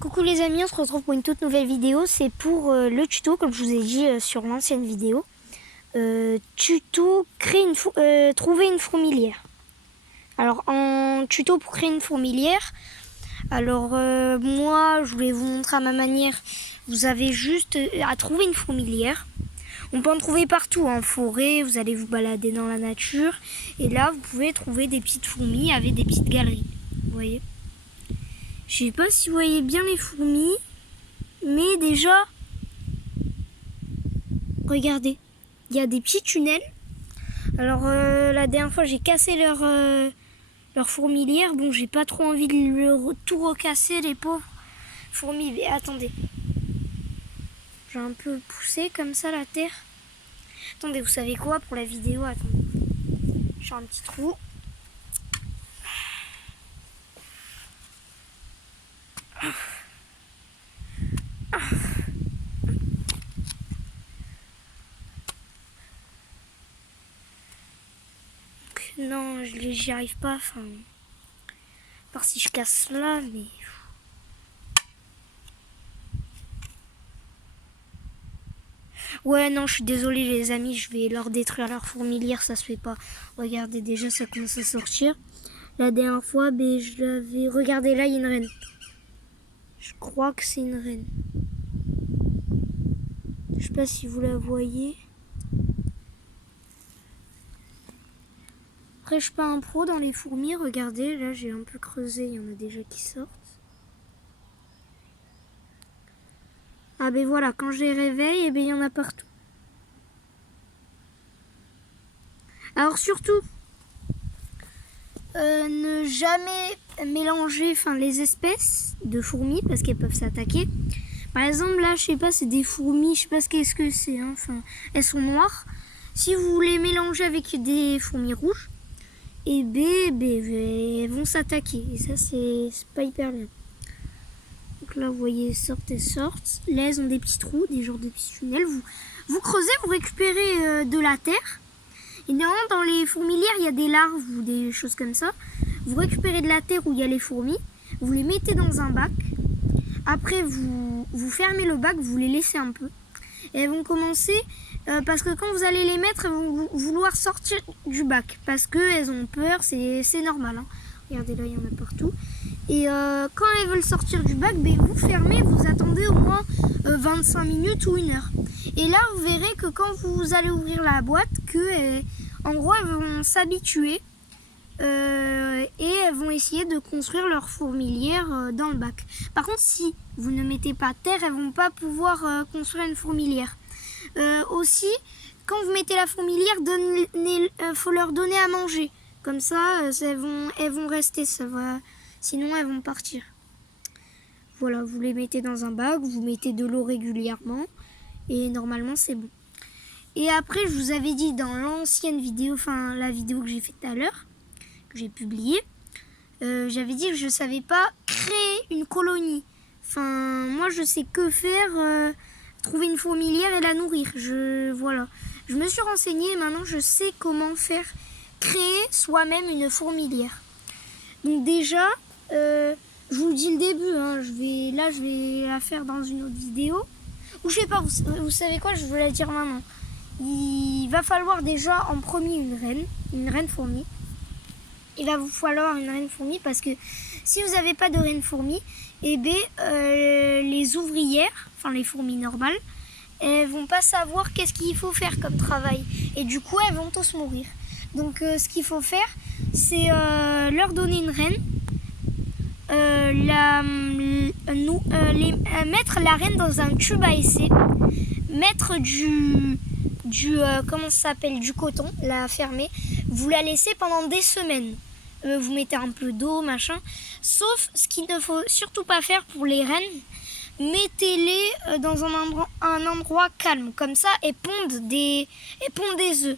Coucou les amis, on se retrouve pour une toute nouvelle vidéo. C'est pour le tuto, comme je vous ai dit sur l'ancienne vidéo. Tuto, trouver une fourmilière. Alors en tuto pour créer une fourmilière, moi je voulais vous montrer à ma manière. Vous avez juste à trouver une fourmilière. On peut en trouver partout, en forêt, vous allez vous balader dans la nature. Et là vous pouvez trouver des petites fourmis avec des petites galeries, vous voyez. Je sais pas si vous voyez bien les fourmis, mais déjà, regardez, il y a des petits tunnels. Alors la dernière fois j'ai cassé leur fourmilière. Bon, j'ai pas trop envie de tout recasser, les pauvres fourmis. Mais attendez, j'ai un peu poussé comme ça la terre. Attendez, vous savez quoi pour la vidéo? Attendez, je fais un petit trou. Non, j'y arrive pas. Enfin, à part si je casse là, mais ouais, non, je suis désolée les amis, je vais leur détruire leur fourmilière, ça se fait pas. Regardez, déjà ça commence à sortir. La dernière fois, je l'avais... Regardez, là, il y a une reine. Je crois que c'est une reine. Je sais pas si vous la voyez. Après, je suis pas un pro dans les fourmis. Regardez, là, j'ai un peu creusé. Il y en a déjà qui sortent. Ah ben voilà, quand je les réveille, il y en a partout. Alors surtout, ne jamais mélanger les espèces de fourmis parce qu'elles peuvent s'attaquer. Par exemple, là, je sais pas, c'est des fourmis, je sais pas ce que c'est. Hein. Enfin, elles sont noires. Si vous les mélangez avec des fourmis rouges, elles vont s'attaquer. Et ça, c'est pas hyper bien. Donc là, vous voyez, elles sortent. Là, elles ont des petits trous, des genres de petits tunnels. Vous creusez, vous récupérez de la terre. Et normalement, dans les fourmilières, il y a des larves ou des choses comme ça. Vous récupérez de la terre où il y a les fourmis. Vous les mettez dans un bac. Après, vous fermez le bac, vous les laissez un peu. Et elles vont commencer, parce que quand vous allez les mettre, elles vont vouloir sortir du bac. Parce qu'elles ont peur, c'est normal. Hein. Regardez, là, il y en a partout. Et quand elles veulent sortir du bac, vous fermez, vous attendez au moins 25 minutes ou 1 heure. Et là, vous verrez que quand vous allez ouvrir la boîte, en gros, elles vont s'habituer. Et elles vont essayer de construire leur fourmilière dans le bac. Par contre, si vous ne mettez pas terre, elles vont pas pouvoir construire une fourmilière. Aussi, quand vous mettez la fourmilière, faut leur donner à manger. Comme ça, elles vont rester. Sinon, elles vont partir. Voilà, vous les mettez dans un bac, vous mettez de l'eau régulièrement et normalement c'est bon. Et après, je vous avais dit dans l'ancienne vidéo, la vidéo que j'ai faite tout à l'heure, j'ai publié, j'avais dit que je savais pas créer une colonie. Moi je sais que faire, trouver une fourmilière et la nourrir. Voilà. Je me suis renseignée et maintenant je sais comment faire créer soi-même une fourmilière. Donc déjà, je vous dis le début, hein, je vais la faire dans une autre vidéo. Ou je sais pas, vous savez quoi, je vais la dire maintenant. Il va falloir déjà en premier une reine fourmi. Il va vous falloir une reine fourmi parce que si vous n'avez pas de reine fourmi, les ouvrières, les fourmis normales, elles vont pas savoir qu'est-ce qu'il faut faire comme travail. Et du coup, elles vont tous mourir. Donc ce qu'il faut faire, c'est leur donner une reine, mettre la reine dans un tube à essai, mettre du coton, la fermer, vous la laissez pendant des semaines. Vous mettez un peu d'eau, machin. Sauf ce qu'il ne faut surtout pas faire pour les reines, mettez-les dans un endroit calme. Comme ça, elles pondent des œufs.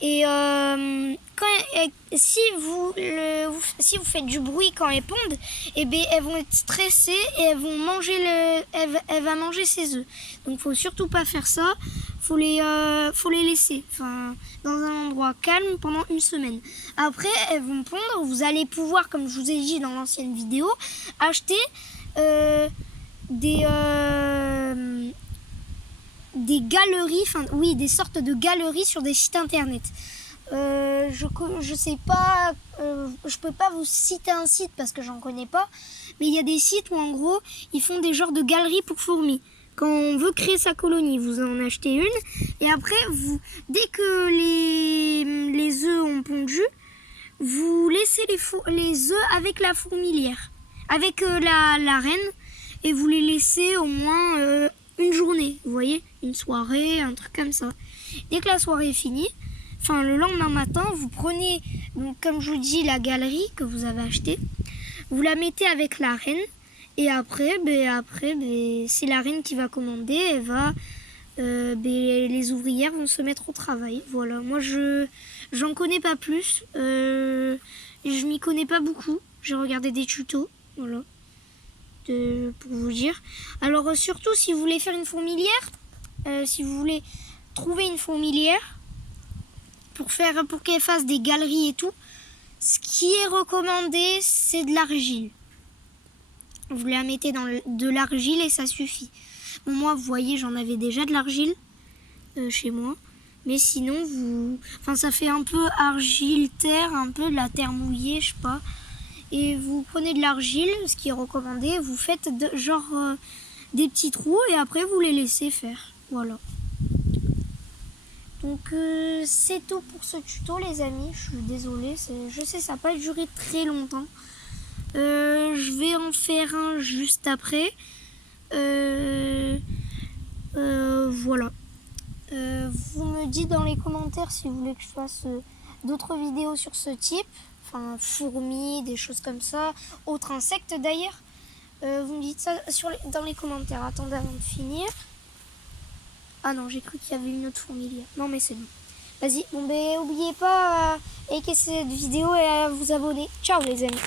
Et si vous faites du bruit quand elles pondent, elles vont être stressées et elles vont manger ses œufs. Donc faut surtout pas faire ça. Faut les laisser dans un endroit calme pendant 1 semaine. Après elles vont pondre. Vous allez pouvoir, comme je vous ai dit dans l'ancienne vidéo, acheter des galeries, enfin oui, des sortes de galeries sur des sites internet. Je sais pas, je peux pas vous citer un site parce que j'en connais pas, mais il y a des sites où en gros ils font des genres de galeries pour fourmis. Quand on veut créer sa colonie, vous en achetez une et après dès que les œufs ont pondu, vous laissez les œufs avec la fourmilière, avec la reine, et vous les laissez au moins une journée, vous voyez, une soirée, un truc comme ça. Dès que la soirée est finie, enfin le lendemain matin, vous prenez, donc, comme je vous dis, la galerie que vous avez achetée, vous la mettez avec la reine, et après, c'est la reine qui va commander, elle va, les ouvrières vont se mettre au travail. Voilà, moi j'en connais pas plus, je m'y connais pas beaucoup, j'ai regardé des tutos, voilà. Pour vous dire. Alors surtout si vous voulez faire une fourmilière, si vous voulez trouver une fourmilière pour qu'elle fasse des galeries et tout, ce qui est recommandé, c'est de l'argile. Vous la mettez dans de l'argile et ça suffit. Bon, moi vous voyez, j'en avais déjà de l'argile chez moi, mais sinon ça fait un peu argile terre, un peu de la terre mouillée, je sais pas. Et vous prenez de l'argile, ce qui est recommandé, vous faites des petits trous et après vous les laissez faire. Voilà. Donc c'est tout pour ce tuto les amis, je suis désolée, je sais ça n'a pas duré très longtemps. Je vais en faire un juste après. Voilà. Vous me dites dans les commentaires si vous voulez que je fasse d'autres vidéos sur ce type. Enfin, fourmis, des choses comme ça, autres insectes d'ailleurs. Vous me dites ça dans les commentaires. Attendez avant de finir. Ah non, j'ai cru qu'il y avait une autre fourmilière. Non mais c'est bon. Vas-y, bon ben n'oubliez pas à liker cette vidéo et à vous abonner. Ciao les amis.